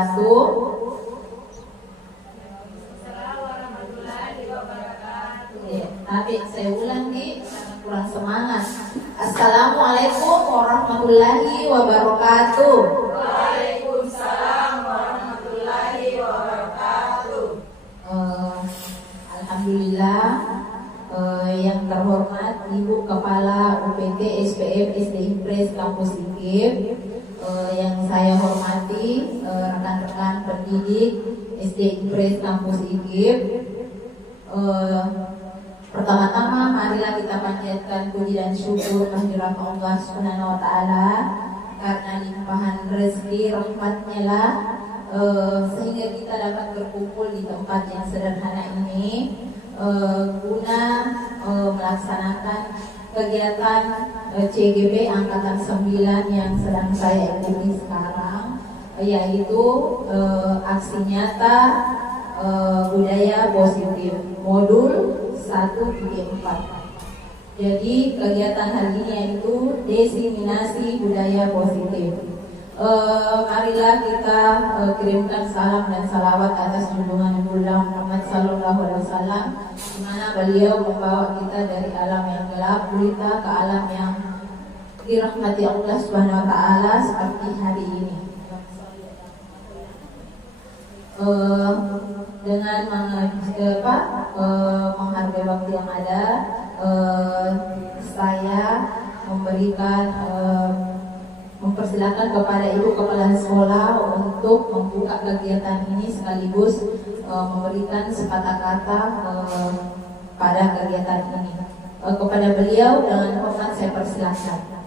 wabarakatuh. Tapi saya ulang nih, kurang semangat. Assalamualaikum warahmatullahi wabarakatuh. Waalaikumsalam warahmatullahi wabarakatuh. Alhamdulillah, yang terhormat Ibu Kepala UPT SPM SD Impres Kampus IKIP, yang saya hormati rekan-rekan pendidik SD Impres Kampus IKIP. Pertama-tama marilah kita panjatkan puji dan syukur kehadirat Allah Subhanahu wa taala karena limpahan rezeki rahmat-Nya lah sehingga kita dapat berkumpul di tempat yang sederhana ini guna melaksanakan kegiatan CGP Angkatan 9 yang sedang saya ikuti sekarang, yaitu aksi nyata budaya positif modul 1-4. Jadi kegiatan hari ini yaitu diseminasi budaya positif. Marilah kita kirimkan salam dan salawat atas junjungan Nabiullah Muhammad sallallahu alaihi wasallam, di mana beliau membawa kita dari alam yang gelap gulita ke alam yang dirahmati Allah Subhanahu wa taala seperti hari ini. Dengan menghargai waktu yang ada, saya memberikan mempersilakan kepada Ibu Kepala Sekolah untuk membuka kegiatan ini sekaligus memberikan sepatah kata pada kegiatan ini. Kepada beliau dengan hormat saya persilakan.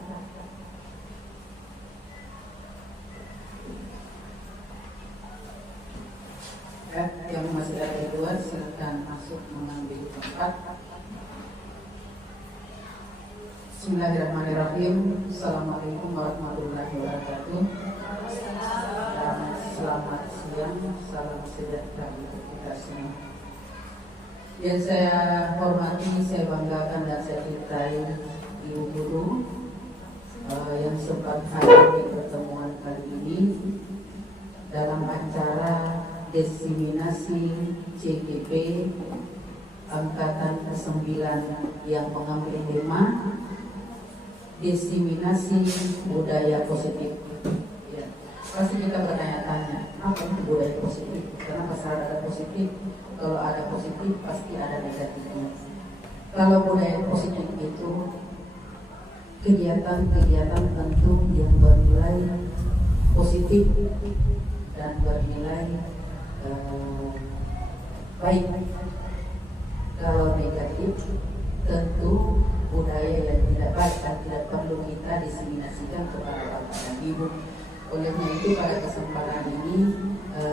Yang masih ada di luar silakan masuk mengambil tempat. Bismillahirrahmanirrahim. Assalamualaikum warahmatullahi wabarakatuh. Selamat siang, salam sejahtera untuk kita semua. Yang saya hormati, saya banggakan dan saya cintai Ibu Guru yang sempat hadir di pertemuan kali ini dalam acara diseminasi CGP Angkatan ke-9 yang mengambil tema diseminasi budaya positif. Ya, pasti kita bertanya-tanya, apa itu budaya positif? Karena masyarakat positif, kalau ada positif pasti ada negatifnya. Kalau budaya positif itu kegiatan-kegiatan tentu yang bernilai positif dan bernilai baik. Kalau negatif tentu budaya yang tidak baik dan tidak perlu kita diseminasikan kepada bapak dan ibu. Olehnya itu pada kesempatan ini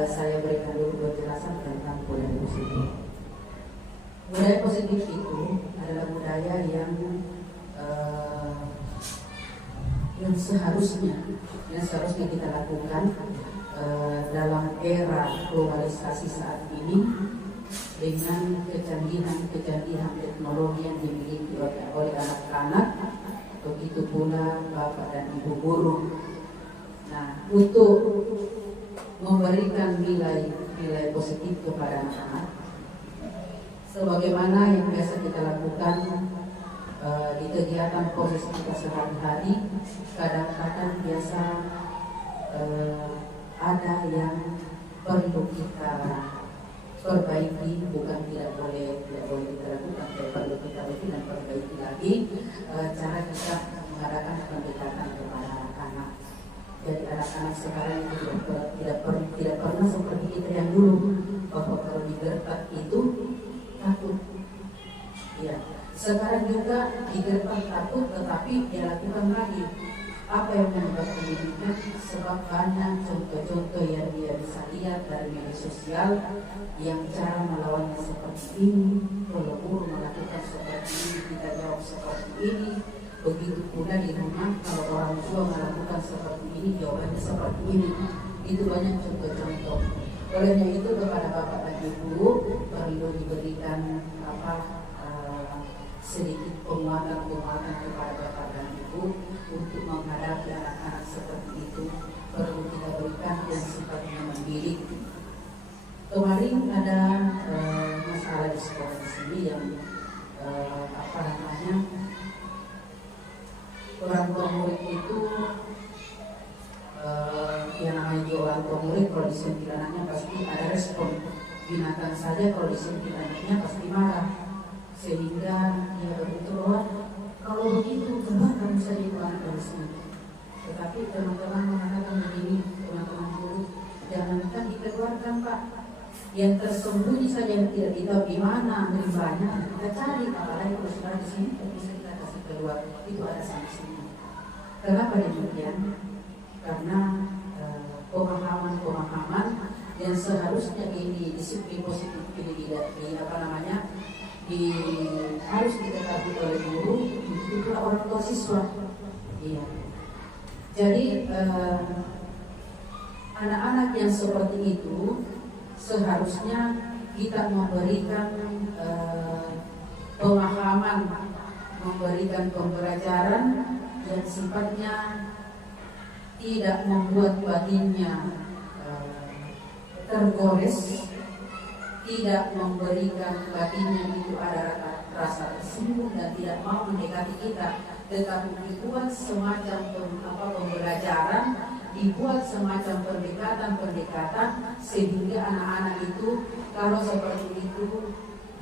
saya berikan dulu penjelasan tentang budaya positif. Budaya positif itu adalah budaya yang seharusnya kita lakukan dalam era globalisasi saat ini dengan kecanggihan teknologi yang dimiliki oleh anak-anak, begitu pula bapak dan ibu guru. Nah, untuk memberikan nilai positif kepada anak-anak, sebagaimana yang biasa kita lakukan di kegiatan proses kita sehari-hari, kadang-kadang biasa ada yang perlu kita perbaiki, bukan tidak boleh kita lakukan, tapi perlu kita perbaiki dan perbaiki lagi cara kita mengadakan pendekatan kepada anak-anak. Jadi anak-anak sekarang itu tidak pernah seperti kita yang dulu, bahwa kalau digertak itu takut. Ya, sekarang juga digertak takut, tetapi dia lakukan lagi. Apa yang menyebabkan dirinya? Sebab banyak contoh-contoh yang dia bisa lihat dari media sosial yang cara melawannya seperti ini. Kalau guru melakukan seperti ini, kita jawab seperti ini. Begitu pula di rumah, kalau orang tua melakukan seperti ini, jawabannya seperti ini. Itu banyak contoh-contoh. Olehnya itu kepada bapak dan ibu perlu diberikan sedikit penguatan kepada bapak dan ibu untuk menghadapi anak-anak seperti itu. Perlu kita berikan yang sifatnya orang tua murid itu yang namanya juga orang tua murid, kalau disentil anaknya pasti ada respon. Binatang saja kalau disentil anaknya pasti marah, sehingga dia berpikir bahwa kalau begitu coba kamu saja itu anak dari sini. Tetapi teman-teman mengatakan begini, teman-teman guru, jangankan dikeluarkan Pak, yang tersembunyi saja yang tidak tahu di mana rimbanya kita cari, apalagi kalau sudah di sini bisa kita kasih keluar, itu ada sanksinya. Kenapa demikian? Karena pemahaman yang seharusnya ini disiplin positif ini harus diketahui oleh guru, itu pula orang tua siswa. Iya. Jadi anak-anak yang seperti itu seharusnya kita memberikan pemahaman, memberikan pembelajaran yang sifatnya tidak membuat batinnya tergores, tidak memberikan batinnya itu ada rasa tersinggung dan tidak mau mendekati kita, tetapi dibuat semacam pembelajaran, dibuat semacam pendekatan sehingga anak-anak itu kalau seperti itu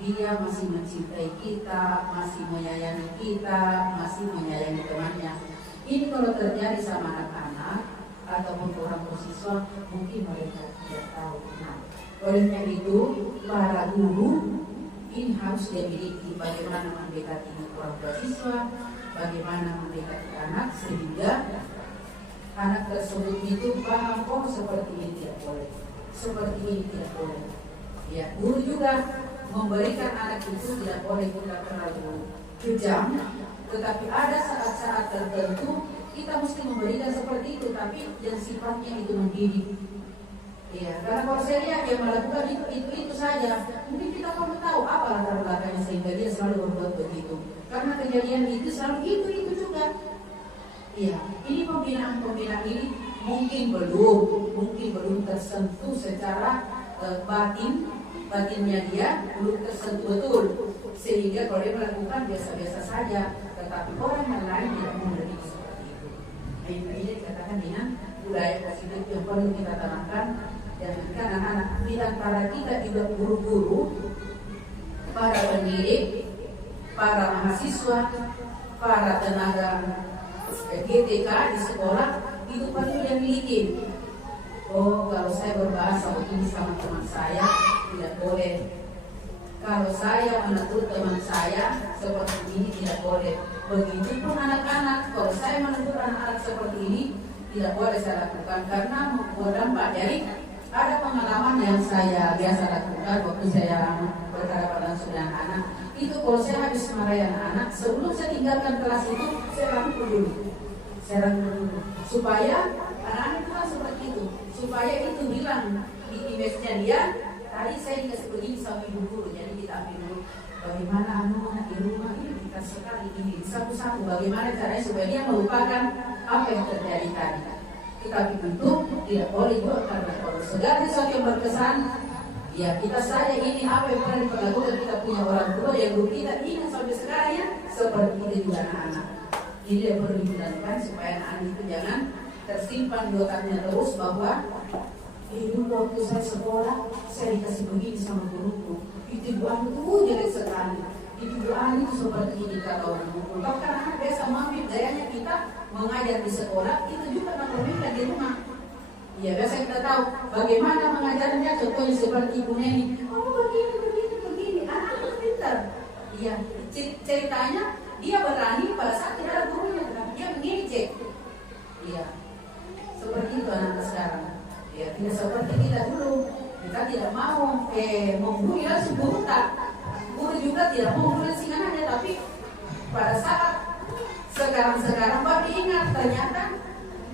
dia masih mencintai kita, masih menyayangi kita, masih menyayangi temannya. Ini kalau terjadi sama anak-anak ataupun orang tua siswa, mungkin mereka tidak tahu. Nah, olehnya itu para guru ini harus dimiliki bagaimana mendekati orang tua siswa, bagaimana mendekati anak sehingga anak tersebut itu paham, oh seperti ini tidak boleh, seperti ini tidak boleh. Ya, guru juga memberikan anak itu tidak boleh kita terlalu kejam, tetapi ada saat-saat tertentu kita mesti memberikan seperti itu, tapi yang sifatnya itu mendidik. Ya, karena kalau saya lihat yang melakukan itu saja, mungkin kita perlu tahu apa latar belakangnya sehingga dia selalu berbuat begitu. Karena kejadian itu selalu itu juga. Iya, ini pembinaan ini mungkin belum tersentuh secara batinnya dia belum tersentuh betul, sehingga kalau dia melakukan biasa-biasa saja, tetapi orang yang lain tidak mengerti seperti itu. Nah, ini dikatakan dengan budaya positif yang perlu kita tanamkan. Jangankan anak-anak, di antara kita juga guru-guru, para pendidik, para mahasiswa, para tenaga GTK di sekolah itu perlu yang miliki. Oh, kalau saya berbahasa begini sama teman saya tidak boleh. Kalau saya menegur teman saya seperti ini tidak boleh. Begitupun anak-anak, kalau saya menegur anak-anak seperti ini tidak boleh saya lakukan karena berdampak. Jadi ada pengalaman yang saya biasa lakukan waktu saya berhadapan langsung dengan anak. Itu kalau saya habis marahi anak-anak, sebelum saya tinggalkan kelas itu saya rangkul dulu. Supaya anak-anak itu seperti itu, supaya itu bilang di image-nya dia, tadi saya dikasih begini sama ibu guru, jadi kita ambil dulu bagaimana anak di rumah ini kita sekali ini satu-satu bagaimana caranya supaya dia melupakan apa yang terjadi tadi. Tetapi tentu tidak boleh juga karena kalau segala sesuatu yang berkesan, ya kita saja ini apa yang pernah diperlakukan kita punya orang tua yang guru kita ingat sampai sekarang ya, seperti itu juga anak-anak. Ini yang perlu dilakukan supaya anak itu jangan tersimpan di otaknya terus bahwa dulu waktu saya sekolah saya dikasih begini sama guruku, itu buah itu jelek sekali, itu buah itu seperti ini kata orang guru. Bahkan anak biasa mampir gayanya kita mengajar di sekolah itu juga mengajarkan di rumah. Ya biasa kita tahu bagaimana mengajarnya, contohnya seperti Ibu Neni, oh begini, anak itu pintar. Iya, ceritanya dia berani pada saat tidak ada gurunya, dia mengejek. Iya, seperti itu anak sekarang. Ya, tidak seperti kita dulu. Kita tidak mau membuli langsung guru tak. Guru juga tidak mau membuli si anaknya, tapi pada saat sekarang baru ingat ternyata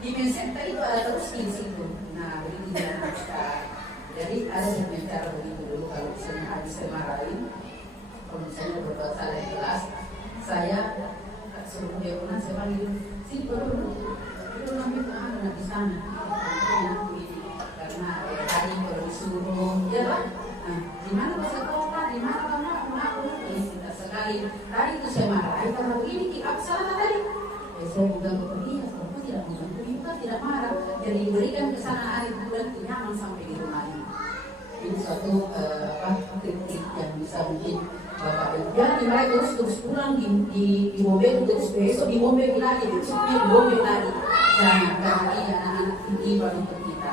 di meseta itu ada terus di situ. Nah, begitu anak sekarang. Jadi ada yang bicara begitu dulu kalau misalnya habis dimarahin, kalau misalnya berbuat salah di kelas, saya suruh dia pulang, saya panggil sini dulu nanti ke di sana. Karena tadi kalau disuruh, ya lah. Nah, di mana bahasa kota, di mana kamu tidak sekali. Tadi itu saya marahin karena begini, apa salah tadi? saya mengganggu dia, perempuan tidak mengganggu, ibu kan tidak marah. Jadi diberikan ke sana hari bulan nyaman sampai di rumahnya. Ini suatu kritik yang bisa mungkin bapak ibu. Jangan dimarahi terus pulang di mobil, terus besok di mobil lagi, besoknya di mobil lagi. Jangan, karena ini anak-anak tiba untuk kita.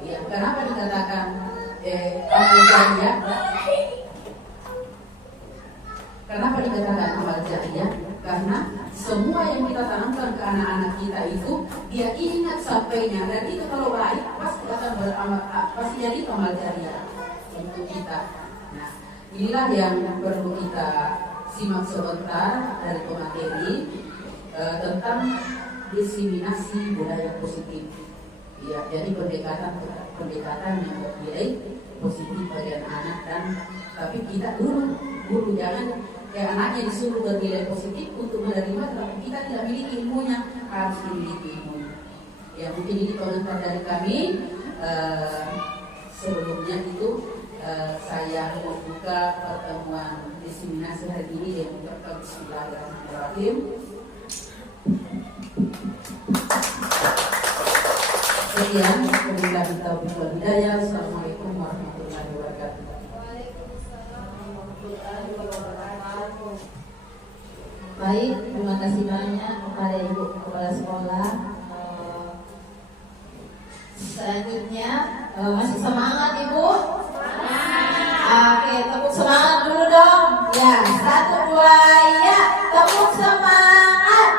Ya, kenapa dikatakan amal jariah? Kenapa dikatakan amal jariah? Karena semua yang kita tanamkan ke anak-anak kita itu dia ingat sampainya, dan itu kalau baik pasti akan beramal, pasti jadi amal jariah untuk kita. Nah, inilah yang perlu kita simak sebentar dari pemateri tentang diseminasi budaya positif. Ya, jadi pendekatan yang bernilai positif bagi anak-anak, dan tapi kita guru jangan kayak anaknya disuruh bernilai positif untuk menerima, tapi kita tidak memiliki ilmunya, harus memiliki ilmu. Ya, mungkin ini komentar dari kami. Sebelumnya itu saya membuka pertemuan diseminasi hari ini dengan mengucapkan Bismillahirrahmanirrahim. Sekian, wabillahi taufiq wal hidayah. Assalamualaikum warahmatullahi wabarakatuh. Waalaikumsalam warahmatullahi wabarakatuh. Baik, terima kasih banyak kepada Ibu Kepala Sekolah. Selanjutnya masih semangat Ibu? Oke, tepuk semangat dulu dong. Ya, 1, 2, ya, tepuk semangat.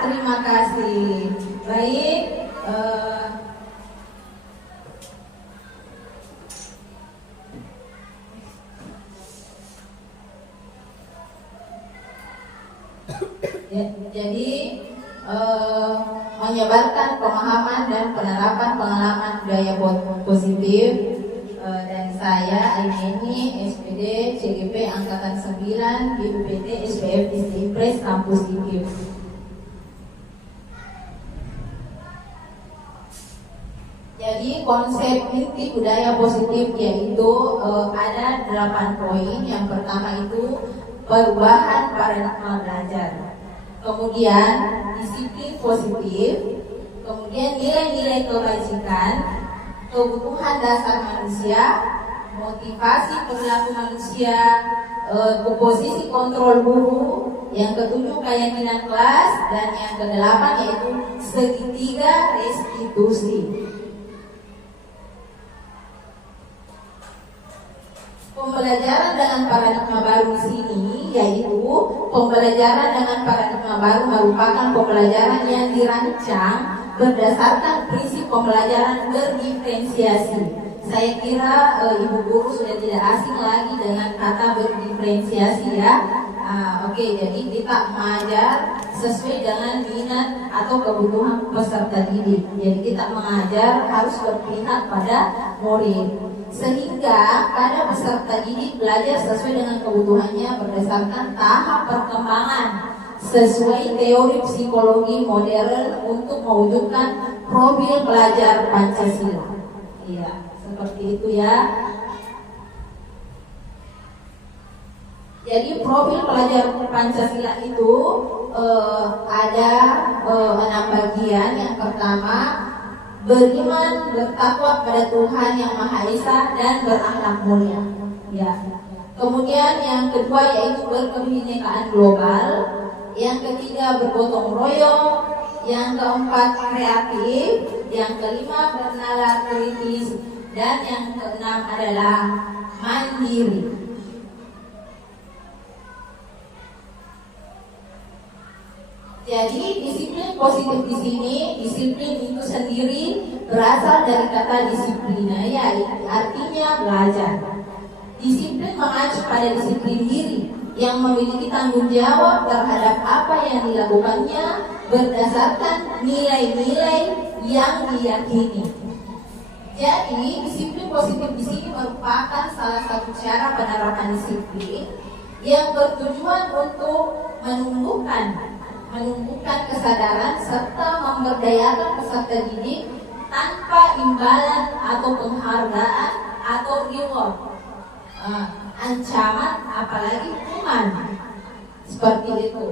Terima kasih. Baik, jadi menyebarkan pemahaman dan penerapan pengalaman budaya positif dari saya Aimeni, SPD CGP Angkatan 9 BUPT SPF Istimpres Kampus IKIP. Jadi konsep inti budaya positif yaitu ada 8 poin. Yang pertama itu perubahan paradigma belajar, kemudian disiplin positif, kemudian nilai-nilai kebajikan, kebutuhan dasar manusia, motivasi perilaku manusia, komposisi kontrol guru, yang ketujuh keyakinan kelas, dan yang kedelapan yaitu segitiga restitusi. Pembelajaran dengan paradigma baru di sini yaitu pembelajaran dengan paradigma baru merupakan pembelajaran yang dirancang berdasarkan prinsip pembelajaran berdiferensiasi. Saya kira ibu guru sudah tidak asing lagi dengan kata berdiferensiasi ya. Oke, jadi kita mengajar sesuai dengan minat atau kebutuhan peserta didik. Jadi kita mengajar harus berpihak pada murid, sehingga pada peserta didik belajar sesuai dengan kebutuhannya berdasarkan tahap perkembangan sesuai teori psikologi modern untuk mewujudkan profil pelajar Pancasila. Iya, seperti itu ya. Jadi profil pelajar Pancasila itu ada 6 bagian. Yang pertama, beriman, bertakwa pada Tuhan Yang Maha Esa dan berakhlak mulia. Ya. Kemudian yang kedua yaitu berkebinekaan global. Yang ketiga bergotong royong. Yang keempat kreatif. Yang kelima bernalar kritis. Dan yang keenam adalah mandiri. Jadi disiplin positif di sini, disiplin itu sendiri berasal dari kata disiplina, ya artinya belajar. Disiplin mengacu pada disiplin diri yang memiliki tanggung jawab terhadap apa yang dilakukannya berdasarkan nilai-nilai yang diyakini. Jadi disiplin positif di sini merupakan salah satu cara penerapan disiplin yang bertujuan untuk menumbuhkan kesadaran serta memberdayakan peserta didik tanpa imbalan atau penghargaan atau reward, ancaman apalagi hukuman, seperti itu.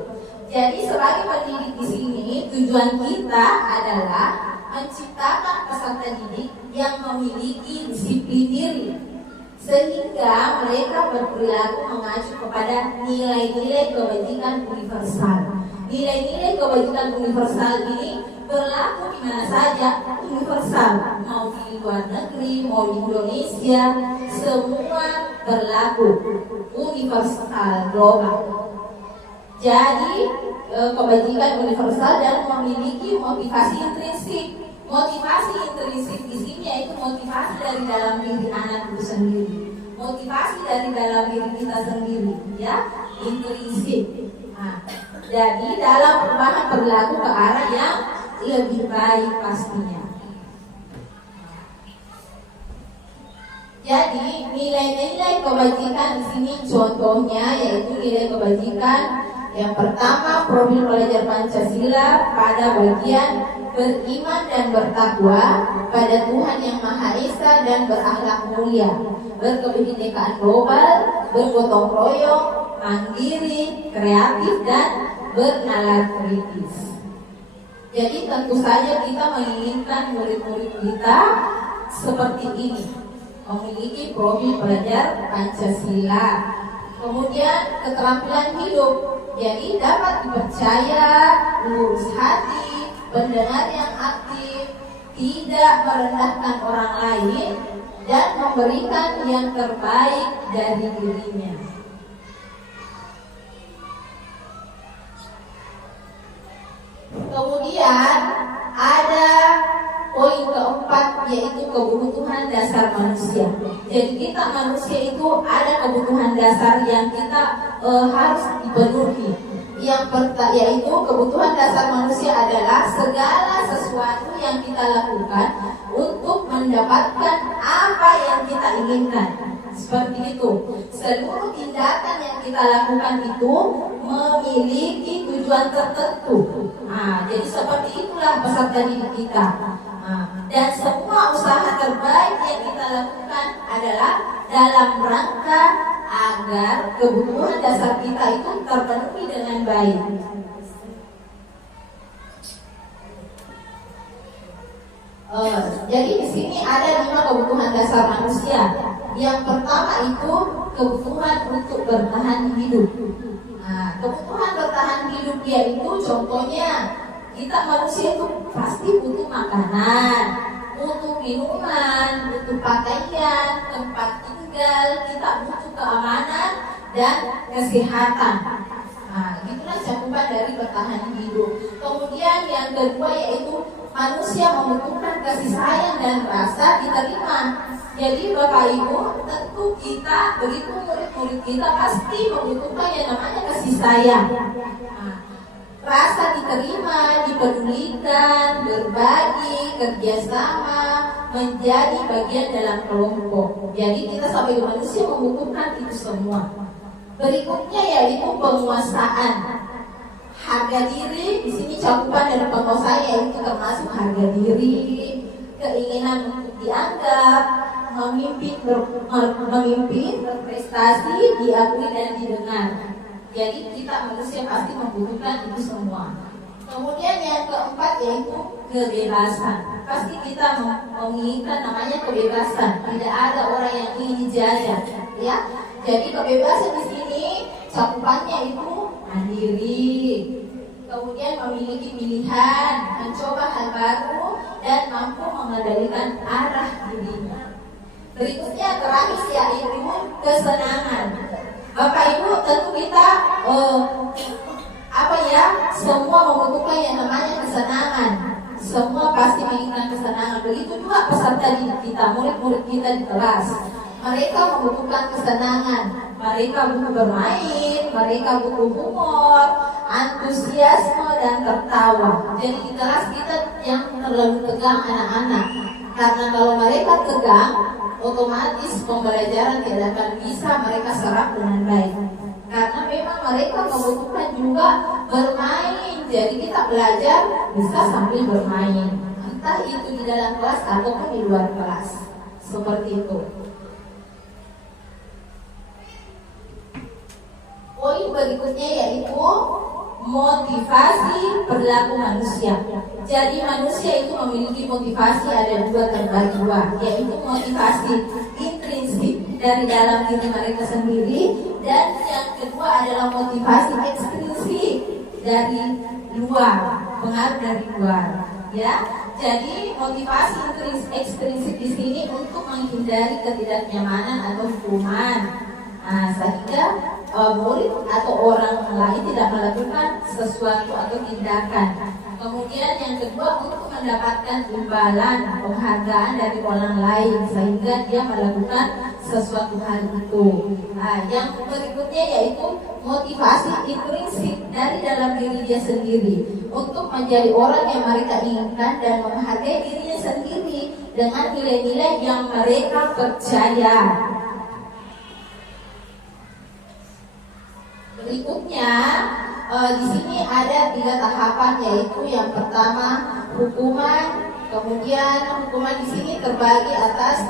Jadi sebagai pendidik di sini tujuan kita adalah menciptakan peserta didik yang memiliki disiplin diri, sehingga mereka berperilaku mengacu kepada nilai-nilai kebajikan universal. Nilai-nilai kebajikan universal ini berlaku di mana saja, universal, mau di luar negeri, mau di Indonesia, semua berlaku, universal, global. Jadi kebajikan universal dan memiliki motivasi intrinsik. Motivasi intrinsik di sini yaitu motivasi dari dalam diri anak itu sendiri, motivasi dari dalam diri kita sendiri, ya, intrinsik. Nah, jadi dalam perubahan perilaku ke arah yang lebih baik pastinya. Jadi nilai-nilai kebajikan di sini contohnya yaitu nilai kebajikan yang pertama, profil pelajar Pancasila pada bagian beriman dan bertakwa pada Tuhan Yang Maha Esa dan berakhlak mulia, berkebinekaan global, bergotong royong, mandiri, kreatif dan bernalar kritis. Jadi tentu saja kita menginginkan murid-murid kita seperti ini, memiliki profil pelajar Pancasila. Kemudian keterampilan hidup, jadi dapat dipercaya, lurus hati, pendengar yang aktif, tidak merendahkan orang lain, dan memberikan yang terbaik dari dirinya. Kemudian ada poin keempat yaitu kebutuhan dasar manusia. Jadi kita manusia itu ada kebutuhan dasar yang kita harus dipenuhi. Yang pertama yaitu kebutuhan dasar manusia adalah segala sesuatu yang kita lakukan untuk mendapatkan apa yang kita inginkan. Seperti itu. Seluruh tindakan yang kita lakukan itu memiliki tujuan tertentu. Nah, jadi seperti itulah peserta didik kita. Dan semua usaha terbaik yang kita lakukan adalah dalam rangka agar kebutuhan dasar kita itu terpenuhi dengan baik. Jadi di sini ada 5 kebutuhan dasar manusia. Yang pertama itu kebutuhan untuk bertahan hidup. Nah, kebutuhan bertahan hidup yaitu contohnya kita manusia itu pasti butuh makanan, butuh minuman, butuh pakaian, tempat tinggal, kita butuh keamanan dan kesehatan. Nah, itulah cakupan dari bertahan hidup. Kemudian yang kedua yaitu manusia membutuhkan kasih sayang dan rasa diterima. Jadi Bapak Ibu, tentu kita begitu murid-murid kita pasti membutuhkan yang namanya kasih sayang. Nah, rasa diterima, dipedulikan, berbagi, kerjasama, menjadi bagian dalam kelompok. Jadi kita sebagai manusia membutuhkan itu semua. Berikutnya yaitu penguasaan. Harga diri, di sini cakupan dari penguasaan yaitu termasuk harga diri, keinginan untuk dianggap, memimpin, berprestasi, diakui dan didengar. Jadi kita manusia pasti membutuhkan itu semua. Kemudian yang keempat yaitu kebebasan. Pasti kita menginginkan namanya kebebasan. Tidak ada orang yang ingin dijajah, ya. Jadi kebebasan di sini cakupannya itu mandiri. Kemudian memiliki pilihan, mencoba hal baru dan mampu mengendalikan arah dirinya. Berikutnya terakhir yaitu kesenangan. Bapak Ibu tentu kita semua membutuhkan yang namanya kesenangan. Semua pasti menginginkan kesenangan. Begitu juga peserta didik kita, murid-murid kita di kelas. Mereka membutuhkan kesenangan. Mereka butuh bermain, mereka butuh humor, antusiasme dan tertawa. Jadi di kelas kita yang terlalu tegang anak-anak. Karena kalau mereka tegang, otomatis pembelajaran tidak akan bisa mereka serap dengan baik. Karena memang mereka membutuhkan juga bermain. Jadi kita belajar bisa sambil bermain, entah itu di dalam kelas ataupun di luar kelas. Seperti itu. Poin berikutnya yaitu motivasi perilaku manusia. Jadi manusia itu memiliki motivasi ada terbagi dua, yaitu motivasi intrinsik dari dalam diri mereka sendiri, dan yang kedua adalah motivasi ekstrinsik dari luar, pengaruh dari luar. Ya, jadi motivasi ekstrinsik di sini untuk menghindari ketidaknyamanan atau hukuman, sehingga murid atau orang lain tidak melakukan sesuatu atau tindakan. Kemudian yang kedua untuk mendapatkan imbalan penghargaan dari orang lain sehingga dia melakukan sesuatu hal itu. Yang berikutnya yaitu motivasi intrinsik dari dalam diri dia sendiri untuk menjadi orang yang mereka inginkan dan menghargai dirinya sendiri dengan nilai-nilai yang mereka percaya. Berikutnya di sini ada 3 tahapan, yaitu yang pertama hukuman. Kemudian hukuman di sini terbagi atas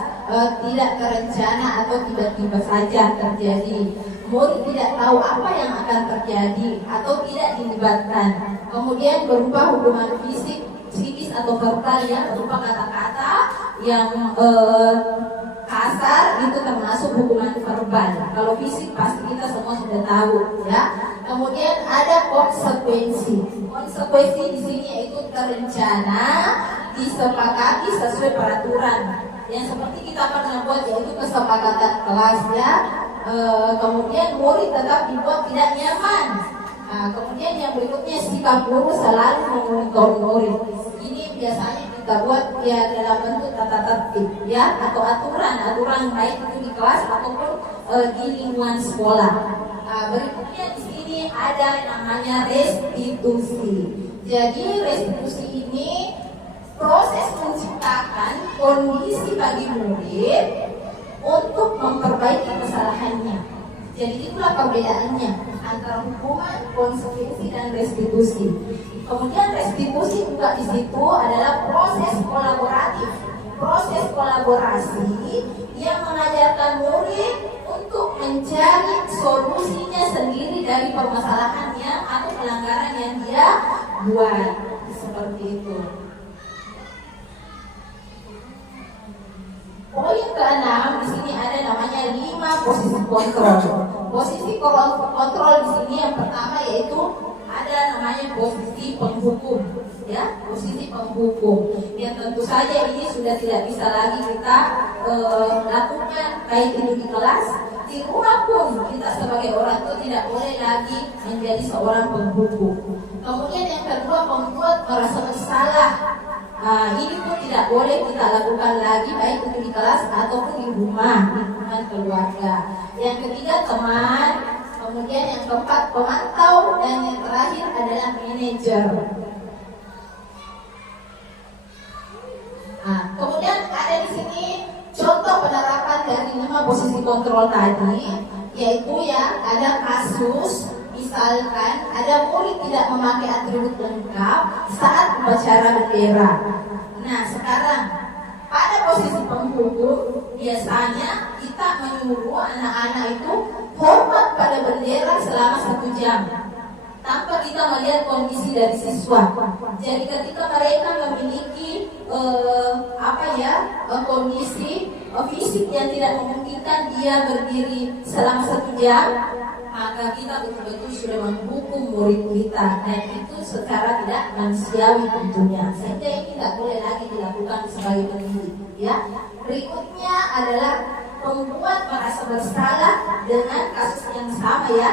tidak terencana atau tiba-tiba saja terjadi. Murid tidak tahu apa yang akan terjadi atau tidak dilibatkan. Kemudian berupa hukuman fisik, psikis atau verbal yang berupa kata-kata yang kasar, itu termasuk hukuman verbal. Kalau fisik pasti kita semua sudah tahu, ya. Kemudian ada konsekuensi. Konsekuensi di sini yaitu terencana, disepakati sesuai peraturan. Yang seperti kita pernah buat yaitu kesepakatan kelas, ya. Kemudian murid tetap dibuat tidak nyaman. Kemudian yang berikutnya sikap guru selalu memonitor murid. Ini biasanya kita buat ya dalam bentuk tata tertib, ya, atau aturan baik itu di kelas ataupun di lingkungan sekolah. Berikutnya di sini ada namanya restitusi. Jadi restitusi ini proses menciptakan kondisi bagi murid untuk memperbaiki kesalahannya. Jadi itulah perbedaannya antara hukuman, konsekuensi, dan restitusi. Kemudian restitusi juga di situ adalah proses kolaboratif, proses kolaborasi yang mengajarkan murid untuk mencari solusinya sendiri dari permasalahannya atau pelanggaran yang dia buat. Seperti itu. Poin ke-6 di sini ada namanya 5 posisi kontrol. Posisi kontrol di sini yang pertama yaitu ada namanya posisi penghukum, ya, posisi penghukum. Yang tentu saja ini sudah tidak bisa lagi kita lakukan baik itu di kelas, di rumah pun kita sebagai orang tua tidak boleh lagi menjadi seorang penghukum. Kemudian yang kedua, membuat merasa bersalah. Ini pun tidak boleh kita lakukan lagi baik itu di kelas ataupun di rumah, lingkungan keluarga. Yang ketiga, teman. Kemudian yang keempat, pemantau, dan yang terakhir adalah manajer. Kemudian ada di sini contoh penerapan dari 5 posisi kontrol tadi, yaitu ya ada kasus. Misalkan ada murid tidak memakai atribut lengkap saat upacara bendera. Nah, sekarang pada posisi penghukum biasanya kita menyuruh anak-anak itu hormat pada bendera selama 1 jam tanpa kita melihat kondisi dari siswa. Jadi ketika mereka memiliki kondisi fisik yang tidak memungkinkan dia berdiri selama 1 jam, maka kita betul-betul sudah menghukum murid kita, dan itu secara tidak manusiawi tentunya, sehingga ini tidak boleh lagi dilakukan sebagai pendidik, ya. Berikutnya adalah membuat merasa bersalah dengan kasus yang sama, ya.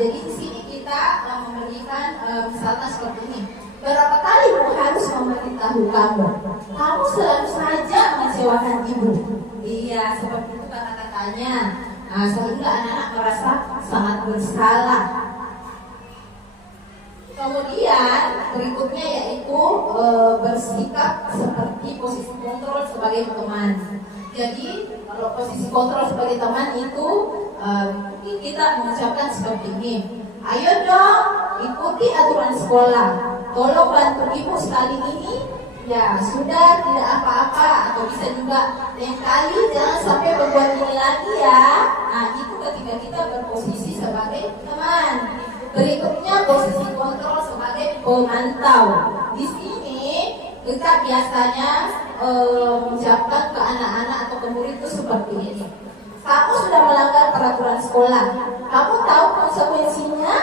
Jadi di sini kita memberikan misalnya seperti ini. Berapa kali ibu harus memberitahu kamu? Kamu selalu saja mengecewakan ibu. Iya, seperti itu kata-katanya. Sehingga anak-anak merasa sangat bersalah. Kemudian berikutnya yaitu bersikap seperti posisi kontrol sebagai teman. Jadi kalau posisi kontrol sebagai teman itu mungkin kita mengucapkan seperti ini. Ayo dong, ikuti aturan sekolah. Tolong bantu ibu sekali ini. Ya sudah, tidak apa-apa. Atau bisa juga lain kali jangan sampai berbuat ini lagi, ya. Nah, itu ketika kita berposisi sebagai teman. Berikutnya posisi kontrol sebagai pemantau. Di sini kita biasanya mengucapkan ke anak-anak atau ke murid itu seperti ini. Kamu sudah melanggar peraturan sekolah. Kamu tahu konsekuensinya?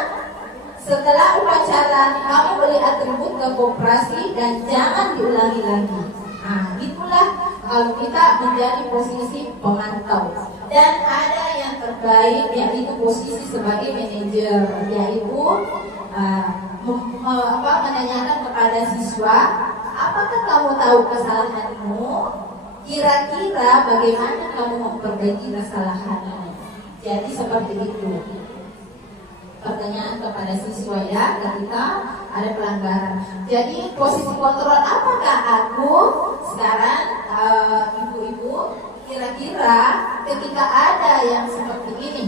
Setelah upacara, kamu beli atribut ke koperasi dan jangan diulangi lagi. Nah, itulah kalau kita menjadi posisi pemantau. Dan ada yang terbaik, yaitu posisi sebagai manajer, yaitu menanyakan kepada siswa, apakah kamu tahu kesalahanmu? Kira-kira bagaimana kamu memperbaiki kesalahanmu? Jadi seperti itu. Pertanyaan kepada siswa ya ketika ada pelanggaran. Jadi posisi kontrol, apakah aku sekarang ibu-ibu kira-kira ketika ada yang seperti ini,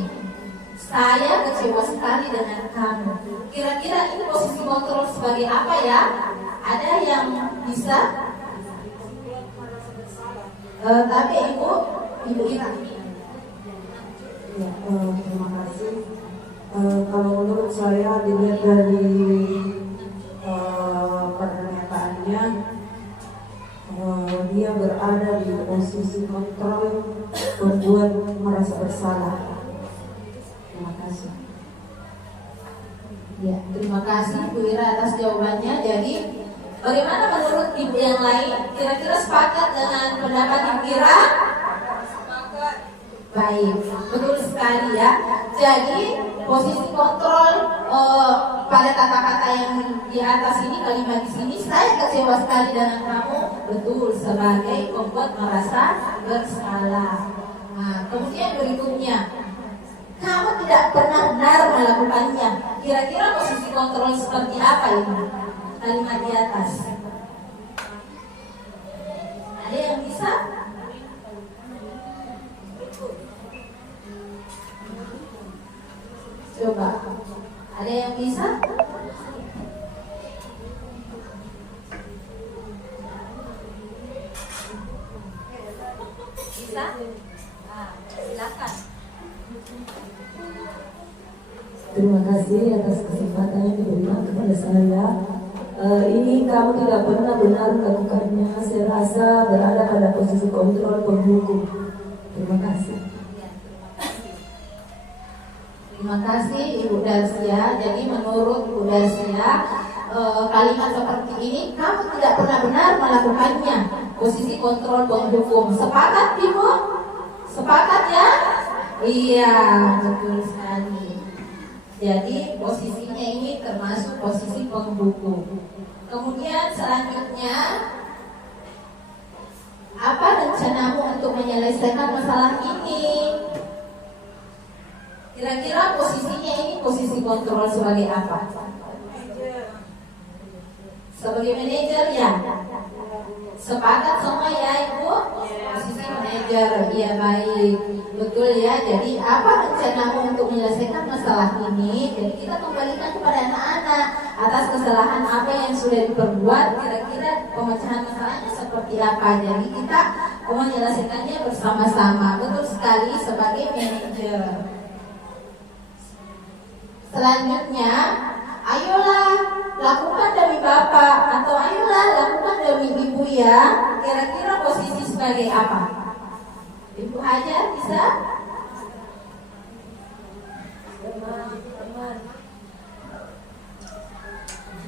saya kecewa sekali dengan kamu. Kira-kira ini posisi kontrol sebagai apa ya? Ada yang bisa? Tapi ibu Ira. Ya, terima kasih. Kalau menurut saya dilihat dari pernyataannya, dia berada di posisi kontrol membuat merasa bersalah. Terima kasih. Ya, terima kasih Bu Ira atas jawabannya. Jadi bagaimana menurut ibu yang lain? Kira-kira sepakat dengan pendapat Ibu Ira? Baik, betul sekali ya. Jadi posisi kontrol pada kata-kata yang di atas ini, kalimat di sini, saya kecewa sekali dengan kamu, betul, sebagai membuat merasa bersalah. Nah, kemudian berikutnya, kamu tidak pernah benar melakukannya. Kira-kira posisi kontrol seperti apa ini? Kalimat di atas. Ada yang bisa? Coba, ada yang bisa? Bisa? Silakan. Terima kasih atas kesempatan yang diberikan kepada saya. Ini kamu tidak pernah benar melakukannya. Saya rasa berada pada posisi kontrol penghukum. Terima kasih. Terima kasih Ibu Darsia. Jadi menurut Ibu Darsia, kalimat seperti ini, kamu tidak pernah benar melakukannya. Posisi kontrol penghukum. Sepakat Ibu? Sepakat ya? Iya, betul sekali. Jadi posisinya ini termasuk posisi penghukum. Kemudian selanjutnya, apa rencanamu untuk menyelesaikan masalah ini? Kira-kira posisinya ini posisi kontrol sebagai apa? Sebagai manajer ya? Sepakat semua ya Ibu? Posisi manajer, iya baik. Betul ya, jadi apa rencanamu untuk menyelesaikan masalah ini? Jadi kita kembalikan kepada anak-anak atas kesalahan apa yang sudah diperbuat. Kira-kira pemecahan masalahnya seperti apa? Jadi kita menyelesaikannya bersama-sama. Betul sekali sebagai manajer. Selanjutnya, ayolah lakukan demi Bapak atau ayolah lakukan demi Ibu ya. Kira-kira posisi sebagai apa? Ibu aja bisa?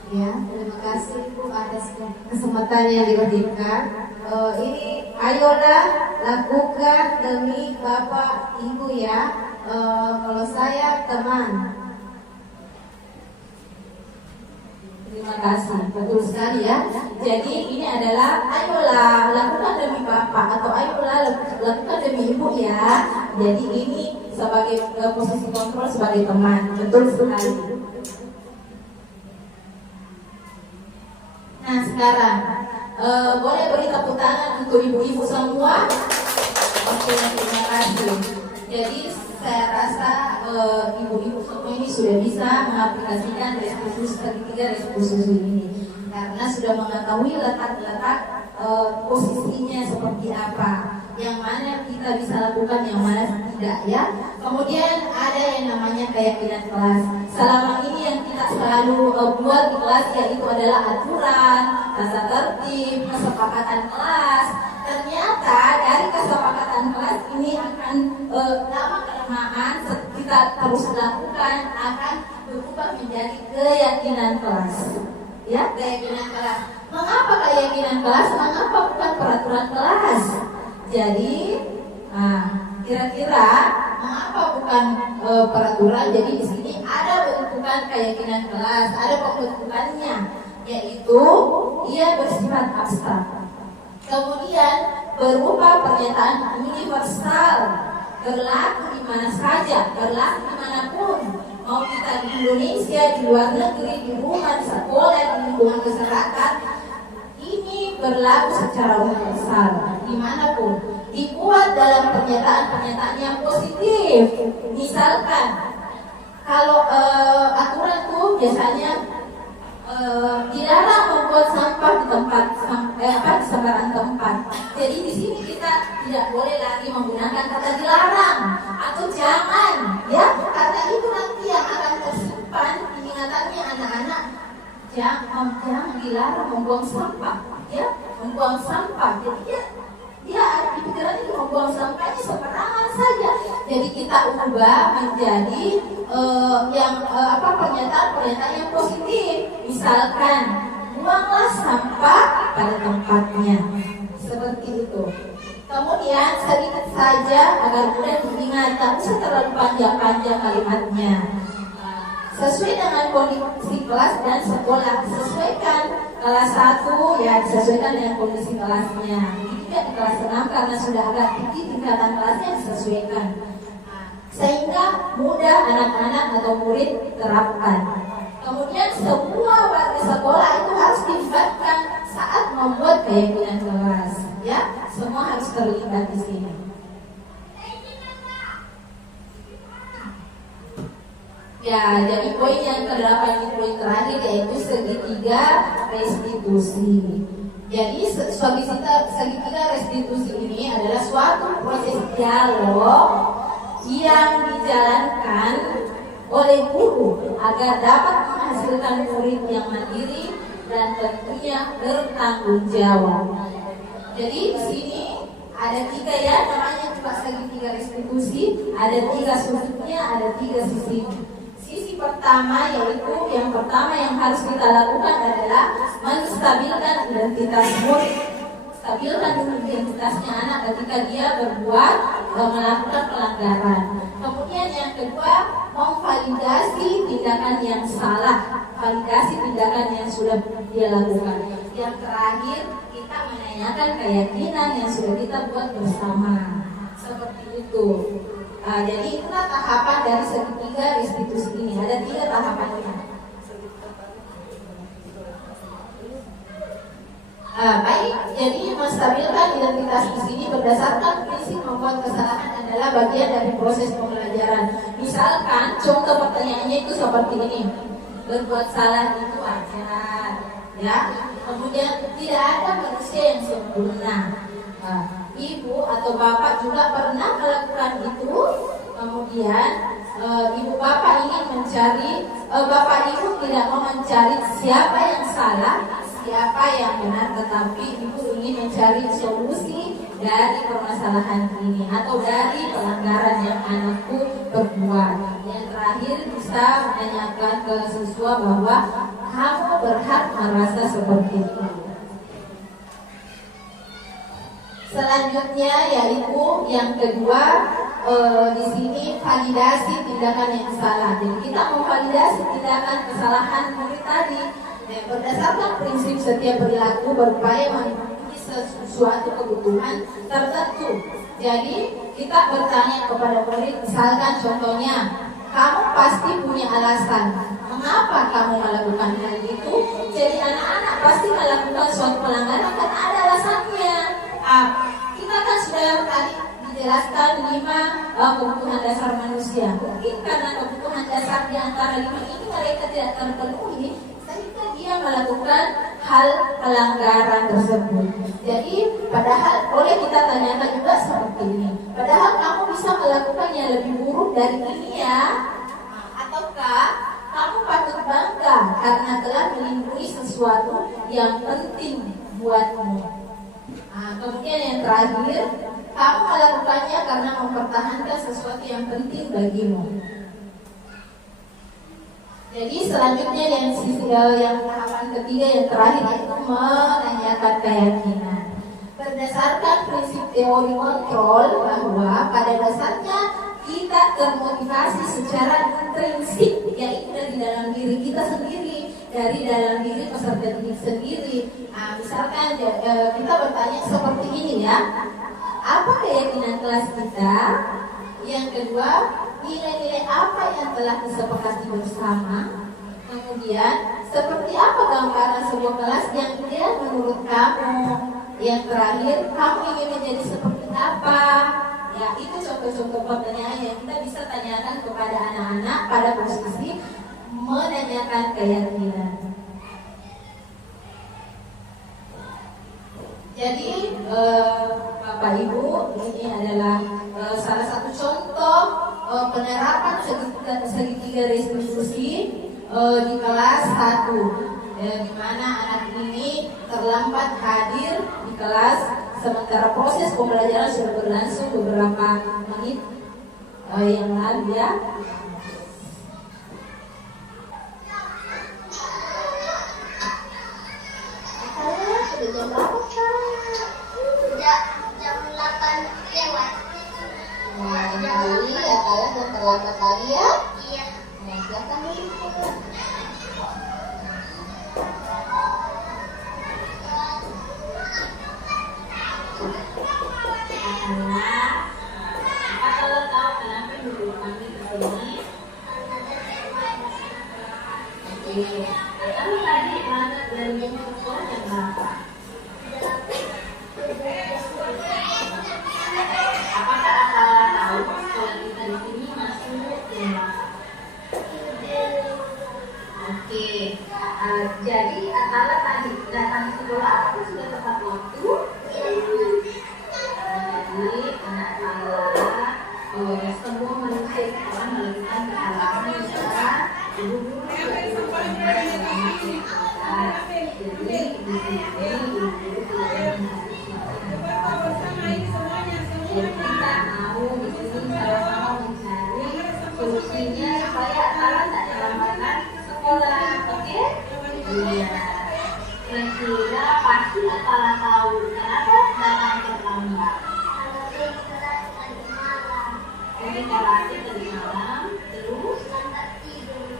Ya, terima kasih Ibu atas kesempatan yang diberikan. Ini ayolah lakukan demi Bapak Ibu ya. Kalau saya teman. Terima kasih, betul sekali ya. Jadi ini adalah ayolah lakukan demi Bapak atau ayolah lakukan demi Ibu ya. Jadi ini sebagai posisi kontrol sebagai teman, betul sekali. Nah sekarang boleh beri tepuk tangan untuk ibu-ibu semua. Oke, terima kasih. Jadi saya rasa ibu-ibu semua ini sudah bisa mengaplikasikan reskursus ketiga reskursus ini karena sudah mengetahui letak-letak posisinya seperti apa, yang mana kita bisa lakukan, yang mana tidak ya. Kemudian ada yang namanya keyakinan kelas. Selama ini yang kita selalu buat di kelas yaitu adalah aturan, tata tertib, kesepakatan kelas. Ternyata dari kesepakatan kelas ini akan lama kelamaan kita terus lakukan akan berubah menjadi keyakinan kelas. Ya, keyakinan kelas. Mengapa keyakinan kelas? Mengapa bukan peraturan kelas? Jadi, kira-kira mengapa bukan peraturan? Jadi di sini ada bentukan keyakinan kelas, ada pembentukannya, yaitu ia bersifat abstrak. Kemudian berupa pernyataan universal, berlaku di mana saja, berlaku dimanapun. Mau kita di Indonesia, di luar negeri, di rumah, di sekolah, di lingkungan masyarakat, ini berlaku secara universal dimanapun. Dibuat dalam pernyataan-pernyataan yang positif. Misalkan, kalau aturan itu biasanya dilarang membuat sampah di tempat di sembarang tempat. Jadi di sini kita tidak boleh lagi menggunakan kata dilarang atau jangan, ya, karena itu nanti yang akan tersimpan di ingatannya anak-anak. Jangan dilarang membuang sampah, ya, membuang sampah. Jadi dia di pikiran itu membuang sampahnya sembarangan saja. Jadi kita ubah menjadi pernyataan yang positif. Misalkan, buanglah sampah pada tempatnya. Seperti itu. Kemudian sedikit saja agar mudah diingat, tak usah terlalu panjang-panjang kalimatnya. Sesuai dengan kondisi kelas dan sekolah. Sesuaikan kelas 1 ya, disesuaikan dengan kondisi kelasnya. Tidak di kelas 6 karena sudah agak tinggi tingkatan kelasnya, disesuaikan. Sehingga mudah anak-anak atau murid terapkan. Kemudian semua warga sekolah itu harus dilibatkan saat membuat keyakinan kelas. Ya, semua harus terlibat di sini. Ya, jadi poin yang ke-8 ini poin terakhir, yaitu segitiga restitusi. Jadi segitiga restitusi ini adalah suatu proses dialog yang dijalankan oleh guru agar dapat menghasilkan murid yang mandiri dan tentunya bertanggung jawab. Jadi di sini ada 3 ya, namanya juga segitiga restitusi. Ada 3 sudutnya, ada 3 sisi. Sisi pertama yaitu yang pertama yang harus kita lakukan adalah menstabilkan identitas murid. Stabilkan identitasnya anak ketika dia berbuat melakukan pelanggaran. Kemudian yang kedua, memvalidasi tindakan yang salah, validasi tindakan yang sudah dia lakukan. Yang terakhir, kita menanyakan keyakinan yang sudah kita buat bersama. Seperti itu. Jadi itulah tahapan dari segitiga restitusi ini. Ada 3 tahapannya. Baik, jadi menstabilkan identitas di sini berdasarkan prinsip membuat kesalahan adalah bagian dari proses pembelajaran. Misalkan contoh pertanyaannya itu seperti ini: berbuat salah itu wajar, ya. Kemudian tidak ada manusia yang sempurna. Ibu atau bapak juga pernah melakukan itu. Kemudian ibu bapak ingin mencari, bapak ibu tidak mau mencari siapa yang salah, siapa yang benar, tetapi ibu ingin mencari solusi dari permasalahan ini atau dari pelanggaran yang anakku perbuat. Yang terakhir bisa menanyakan ke siswa bahwa kamu berhak merasa seperti itu. Selanjutnya yaitu yang kedua, di sini validasi tindakan yang salah. Jadi kita memvalidasi tindakan kesalahan murid tadi. Berdasarkan prinsip setiap perilaku berupaya memenuhi sesuatu kebutuhan tertentu. Jadi kita bertanya kepada murid, misalkan contohnya, kamu pasti punya alasan mengapa kamu melakukan hal itu. Jadi anak-anak pasti melakukan suatu pelanggaran kan ada alasannya. Kita kan sudah tadi dijelaskan 5 kebutuhan dasar manusia. Mungkin karena kebutuhan dasar di antara 5 ini mereka tidak terpenuhi, sehingga dia melakukan hal pelanggaran tersebut. Jadi padahal boleh kita tanyakan juga seperti ini. Padahal kamu bisa melakukan yang lebih buruk dari ini ya. Ataukah kamu patut bangga karena telah melindungi sesuatu yang penting buatmu. Kemudian yang terakhir, kamu melakukannya karena mempertahankan sesuatu yang penting bagimu. Jadi selanjutnya yang tahapan ketiga yang terakhir itu menanyakan keyakinan. Berdasarkan prinsip teori kontrol bahwa pada dasarnya kita termotivasi secara intrinsik, yaitu dari dalam diri kita sendiri, dari dalam diri peserta didik sendiri. Misalkan kita bertanya seperti ini ya, apa keyakinan kelas kita? Yang kedua, nilai-nilai apa yang telah disepakati bersama? Kemudian, seperti apa gambaran sebuah kelas yang ideal menurut kamu? Yang terakhir, kamu ingin menjadi seperti apa? Ya, itu contoh-contoh pertanyaan yang kita bisa tanyakan kepada anak-anak pada posisi menanyakan keyakinan. Jadi, Bapak Ibu, ini adalah salah satu contoh penerapan segitiga restitusi di kelas 1, di mana anak ini terlambat hadir di kelas, sementara proses pembelajaran sudah berlangsung beberapa menit yang lalu ya. Sudah jam berapa sekarang? Jam 8 lewat. Kali ya, kalian yang terlambat kali ya. Iya. Silakan dulu. Kalau tahu kenapa dulu kami kesini? Oke. Kalau tadi berangkat dari sekolah jam berapa? Apakah Atala tahu sekolah kita di sini masuk jam berapa? Oke. Jadi Atala tadi datang ke sekolah apakah sudah tepat waktu? Jadi anak Atala semua manusia di sekolah melakukan kesalahan secara ibu-ibu jadi di sini ibu-ibu tidak jadi kita mau di sini sama-sama mencari solusinya supaya Atala tak terlambatkan sekolah, oke? Iya. Kira-kira pasti Atala tahu kenapa datang terlambat. Jadi karate tadi malam, terus selamat tidur,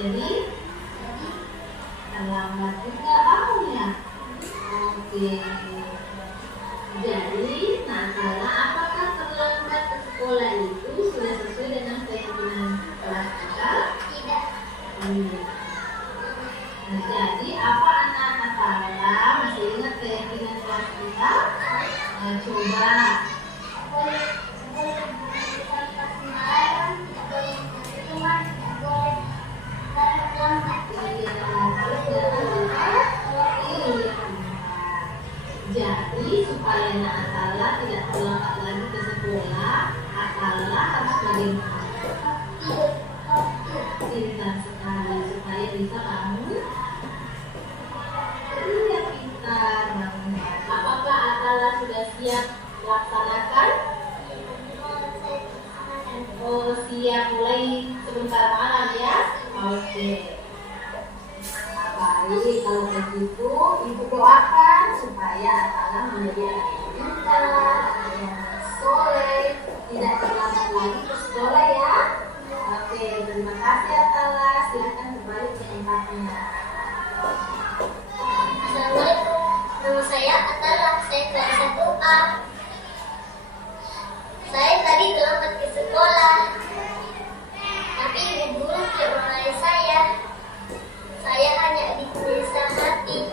jadi terlambat juga bangunnya. Oke. Jadi, Atala apakah terlambat ke sekolah itu sudah sesuai dengan keyakinan kelas kita? Tidak. Nah, jadi apa anak Atala masih ingat keyakinan kelas kita? Coba. Jadi supaya anak Atala tidak terlambat lagi ke sekolah, Atala harus bagaimana? Pintar sekali supaya bisa bangun. Iya pintar. Apakah Atala sudah siap melaksanakan? Oh siap, mulai sebentar malam ya. Oke. Baik, kalau begitu ibu doakan supaya Atala menjadi anak yang pintar, anak yang soleh, tidak terlambat lagi ke sekolah ya. Oke, terima kasih Atala. Silakan kembali ke tempatnya. Assalamualaikum. Nama saya Atala. Saya kelas 1A. Saya tadi terlambat ke sekolah. Tapi ibu guru tidak memarahi saya. Saya hanya dinasihati.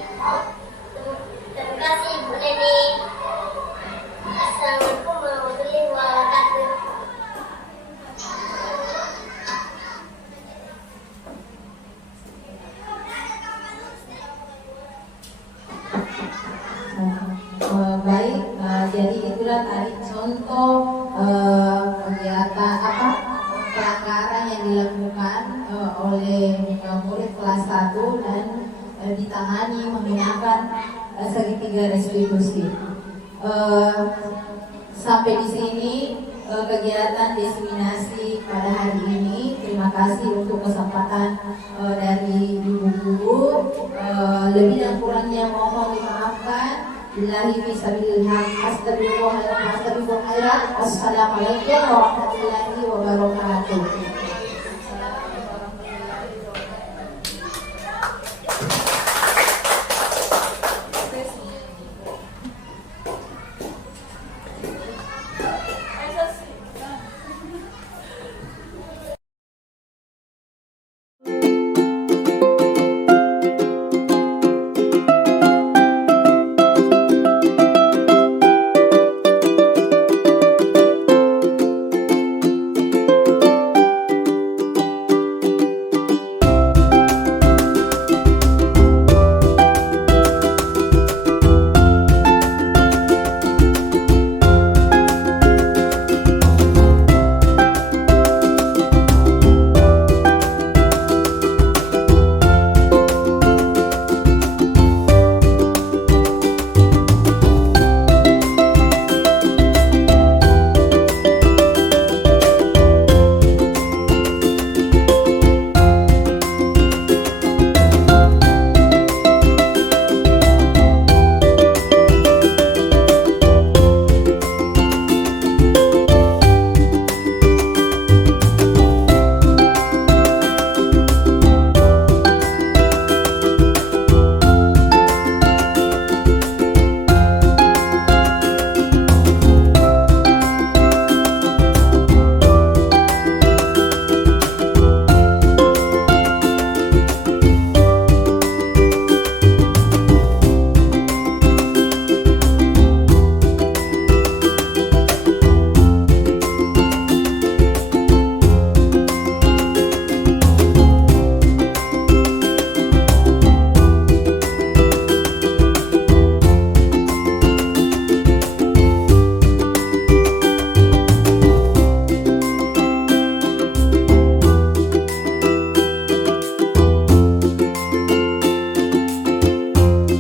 Terima kasih Bu Neni. Terima kasih. kegiatan pelanggaran yang dilakukan oleh murid kelas 1 dan ditangani menggunakan segitiga restitusi. Sampai di sini kegiatan diseminasi pada hari ini. Terima kasih untuk kesempatan dari ibu guru. Lebih dan kurangnya mohon dimaafkan. Billahi fisabilillah. Astagfirullahaladzim. Assalamualaikum warahmatullahi wabarakatuh.